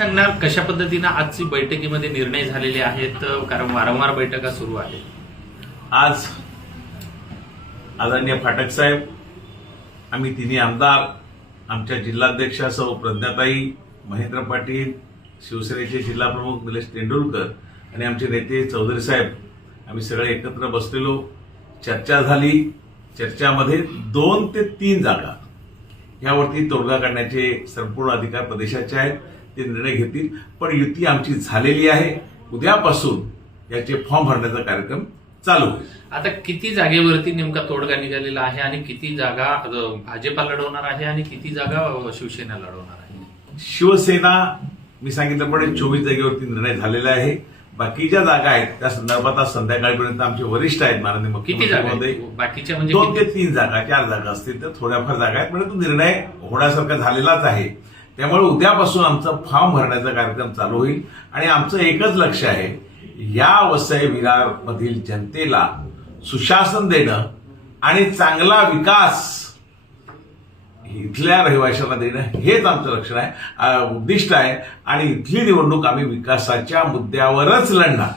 सांगणार कशा पद्धतीने आजची बैठकीमध्ये निर्णय झालेले आहेत, कारण वारंवार बैठका सुरू आहेत. आज आदरणीय फाटक साहेब, आम्ही तिन्ही आमदार, आमच्या जिल्हाध्यक्षा सौ प्रज्ञाताई, महेंद्र पाटील, शिवसेनेचे जिल्हाप्रमुख निलेश तेंडुलकर आणि आमचे नेते चौधरी साहेब, आम्ही सगळे एकत्र बसलेलो. चर्चा झाली. चर्चामध्ये 2 ते 3 जागा यावरती तोडगा काढण्याचे संपूर्ण अधिकार प्रदेशाचे आहेत. ते निर्णय घेतील. पण युती आमची झालेली आहे. उद्यापासून याचे फॉर्म भरण्याचा कार्यक्रम चालू होईल. आता किती जागेवरती नेमका तोडगा निघालेला आहे आणि किती जागा भाजपा लढवणार आहे आणि किती जागा शिवसेना लढवणार आहे? शिवसेना मी सांगितल्याप्रमाणे 24 जागेवरती निर्णय झालेला आहे. बाकीच्या जागा आहेत त्या संदर्भात आज संध्याकाळपर्यंत आमचे वरिष्ठ आहेत माननीय किती जागा मुख्यमंत्री. बाकीच्या म्हणजे 2 ते 3 जागा, 4 जागा असतील तर थोड्याफार जागा आहेत. म्हणजे तो निर्णय होण्यासारखा झालेलाच आहे. त्यामुळे उद्यापासून आमचा फॉर्म भरण्याचा कार्यक्रम चालू होईल. आणि आमचं एकच लक्ष आहे, या वसई विरार मधील जनतेला सुशासन देणं आणि चांगला विकास इथल्या रहिवाशांना देणं हेच आमचं लक्ष आहे, उद्दिष्ट आहे. आणि इथली निवडणूक आम्ही विकासाच्या मुद्द्यावरच लढणार.